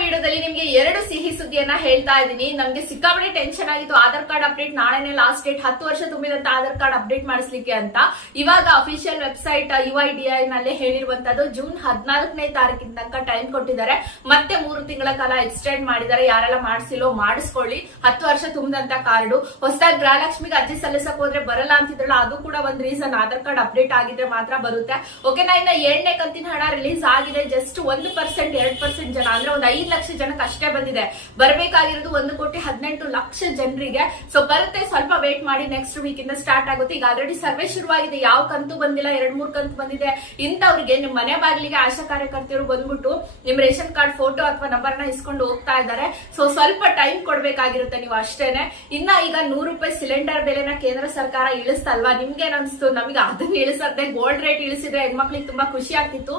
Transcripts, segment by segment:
ವಿಡಿಯೋದಲ್ಲಿ ನಿಮ್ಗೆ ಎರಡು ಸಿಹಿ ಸುದ್ದಿಯನ್ನ ಹೇಳ್ತಾ ಇದ್ದೀನಿ. ನಮ್ಗೆ ಸಿಕ್ಕಾಪಟ್ಟೆ ಟೆನ್ಷನ್ ಆಗಿತ್ತು. ಆಧಾರ್ ಕಾರ್ಡ್ ಅಪ್ಡೇಟ್ ನಾಳೆನೇ ಲಾಸ್ಟ್ ಡೇಟ್ ಹತ್ತು ವರ್ಷ ತುಂಬಿದಂತ ಆಧಾರ್ ಕಾರ್ಡ್ ಅಪ್ಡೇಟ್ ಮಾಡಿಸ್ಲಿಕ್ಕೆ ಅಂತ. ಇವಾಗ official website U I D A ನಲ್ಲಿ ಹೇಳಿರುವಂತದ್ದು ಜೂನ್ ಹದಿನಾಲ್ಕನೇ ತಾರೀಕಿನ ತನಕ ಟೈಮ್ ಕೊಟ್ಟಿದ್ದಾರೆ. ಮತ್ತೆ ಮೂರು ತಿಂಗಳ ಕಾಲ ಎಕ್ಸ್ಟೆಂಡ್ ಮಾಡಿದ್ದಾರೆ. ಯಾರೆಲ್ಲ ಮಾಡಿಸಿಲ್ಲೋ ಮಾಡಿಸ್ಕೊಳ್ಳಿ. ಹತ್ತು ವರ್ಷ ತುಂಬಿದಂತ ಕಾರ್ಡು. ಹೊಸದಾಗಿ ಗೃಹಲಕ್ಷ್ಮಿಗೆ ಅರ್ಜಿ ಸಲ್ಲಿಸಕ್ ಹೋದ್ರೆ ಬರಲ್ಲ ಅಂತಿದ್ರಲ್ಲ, ಅದು ಕೂಡ ಒಂದ್ ರೀಸನ್ ಆಧಾರ್ ಕಾರ್ಡ್ ಅಪ್ಡೇಟ್ ಆಗಿದ್ರೆ ಮಾತ್ರ ಬರುತ್ತೆ. ಓಕೆ ನಾ ಇನ್ನ ಏಳನೇ ಕಂತಿನ ಹಣ ರಿಲೀಸ್ ಆಗಿದೆ. ಜಸ್ಟ್ ಒಂದು ಪರ್ಸೆಂಟ್ ಎರಡು ಪರ್ಸೆಂಟ್ ಜನ. ಅಂದ್ರೆ ಒಂದು ಐದು ಲಕ್ಷ ಜನಕ್ಕೆ ಅಷ್ಟೇ ಬಂದಿದೆ. ಬರಬೇಕಾಗಿರೋದು ಒಂದು ಕೋಟಿ ಹದಿನೆಂಟು ಲಕ್ಷ ಜನರಿಗೆ. ಸೊ ಬರುತ್ತೆ. ಸ್ವಲ್ಪ ವೇಟ್ ಮಾಡಿ ನೆಕ್ಸ್ಟ್ ವೀಕ್ ಇಂದ ಸ್ಟಾರ್ಟ್ ಆಗುತ್ತೆ. ಈಗ ಆಲ್ರೆಡಿ ಸರ್ವೆ ಶುರುವಾಗಿದೆ. ಯಾವ ಕಂತು ಬಂದಿಲ್ಲ? ಎರಡ್, ಮೂರ್ ಕಂತು ಬಂದಿದೆ. ಇಂಥವ್ರಿಗೆ ನಿಮ್ ಮನೆ ಬಾಗಿಲಿಗೆ ಆಶಾ ಕಾರ್ಯಕರ್ತೆಯರು ಬಂದ್ಬಿಟ್ಟು ನಿಮ್ ರೇಷನ್ ಕಾರ್ಡ್ ಫೋಟೋ ಅಥವಾ ನಂಬರ್ನ ಇಸ್ಕೊಂಡು ಹೋಗ್ತಾ ಇದ್ದಾರೆ. ಸೊ ಸ್ವಲ್ಪ ಟೈಮ್ ಕೊಡ್ಬೇಕಾಗಿರುತ್ತೆ ನೀವು ಅಷ್ಟೇನೆ. ಇನ್ನ ಈಗ ನೂರು ರೂಪಾಯಿ ಸಿಲಿಂಡರ್ ಬೆಲೆನ ಕೇಂದ್ರ ಸರ್ಕಾರ ಇಳಿಸ್ತಲ್ವಾ? ನಿಮ್ಗೆ ಅನ್ಸ್ತು ನಮಗೆ ಅದನ್ನ ಇಳಿಸದೆ ಗೋಲ್ಡ್ ರೇಟ್ ಇಳಿಸಿದ್ರೆ ಹೆಣ್ಮಕ್ಳಿಗೆ ತುಂಬಾ ಖುಷಿ ಆಗ್ತಿತ್ತು.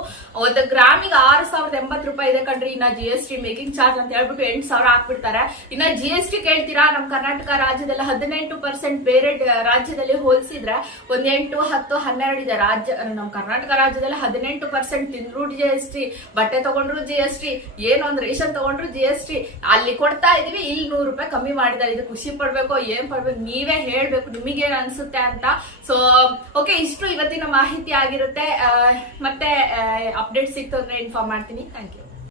ಒಂದು ಗ್ರಾಮಿಗೆ ಆರು ಸಾವಿರದ ಎಂಬತ್ತು ರೂಪಾಯಿ ಇದೆ ಕಣ್ರಿ. ಇನ್ನ G S T making charge ಅಂತ ಹೇಳ್ಬಿಟ್ಟು ಎಂಟು ಸಾವಿರ ಹಾಕ್ಬಿಡ್ತಾರೆ. ಇನ್ನ ಜಿ ಎಸ್ ಟಿ ಕೇಳ್ತೀರಾ? ನಮ್ ಕರ್ನಾಟಕ ರಾಜ್ಯದಲ್ಲಿ ಹದಿನೆಂಟು ಪರ್ಸೆಂಟ್ ಬೇರೆ ರಾಜ್ಯದಲ್ಲಿ ಹೋಲಿಸಿದ್ರೆ ಒಂದ್ ಎಂಟು, ಹತ್ತು, ಹನ್ನೆರಡು ಇದೆ. ರಾಜ್ಯ ನಮ್ ಕರ್ನಾಟಕ ರಾಜ್ಯದಲ್ಲಿ ಹದಿನೆಂಟು ಪರ್ಸೆಂಟ್ ತಿಂದ್ರು ಜಿ ಎಸ್ ಟಿ ಬಟ್ಟೆ ತಗೊಂಡ್ರು ಜಿ ಎಸ್ ಟಿ ಏನೋ ಒಂದ್ ರೇಷನ್ ತಗೊಂಡ್ರು ಜಿ ಎಸ್ ಟಿ ಅಲ್ಲಿ ಕೊಡ್ತಾ ಇದೀವಿ, ಇಲ್ಲಿ ನೂರು ರೂಪಾಯಿ ಕಮ್ಮಿ ಮಾಡಿದ್ದಾರೆ. ಇದು ಖುಷಿ ಪಡ್ಬೇಕು, ಏನ್ ಪಡ್ಬೇಕು? ನೀವೇ ಹೇಳ್ಬೇಕು, ನಿಮಗೇನ್ ಅನ್ಸುತ್ತೆ ಅಂತ. ಸೊ ಓಕೆ ಇಷ್ಟು ಇವತ್ತಿನ ಮಾಹಿತಿ ಆಗಿರುತ್ತೆ. ಮತ್ತೆ ಅಪ್ಡೇಟ್ ಸಿಕ್ತು ಅಂದ್ರೆ ಇನ್ಫಾರ್ಮ್ ಮಾಡ್ತೀನಿ. Thank you